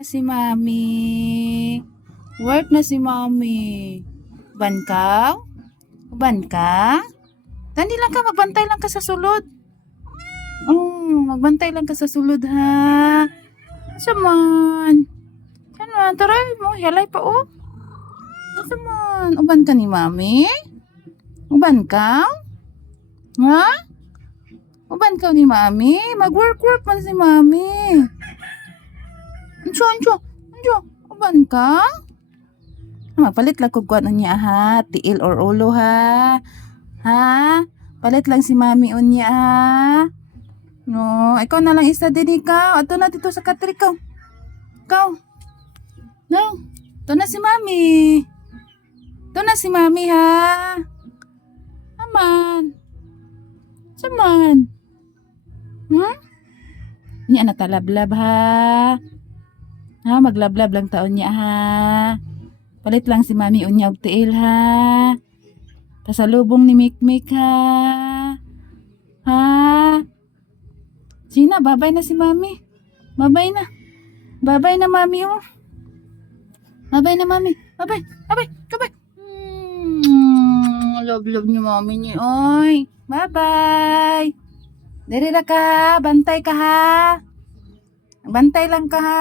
Si Mami. Work na si Mami. Uban ka? Uban ka? Dali lang ka, magbantay lang ka sa sulod. Magbantay lang ka sa sulod ha. Saman. Saman, taray mo, halay pa oh. Saman, uban ka ni Mami? Uban ka? Ha? Uban ka ni Mami? Mag-work man si Mami. Anjo, uban ka? Palit lang kung kuwan niya ha. Tiil or ulo ha. Ha? Palit lang si Mami unya ha. No, ikaw na lang isa din ikaw. Ato na dito sa katri ko. Ikaw. No. Ito na si Mami. Ito na si Mami ha. Aman. Saman. Ha? Niya na talablab ha. Ha, maglablab lang taon niya ha. Palit lang si Mami unya og tiil ha. Pasalubong ni Mikmik ha. Ha? Gina, babay na si Mami. Babay na. Babay na Mami oh. Babay na Mami. Babay. Kabay. Love ni Mami ni oy. Bye-bye. Diri ra ka, bantay ka ha. Bantay lang ka ha.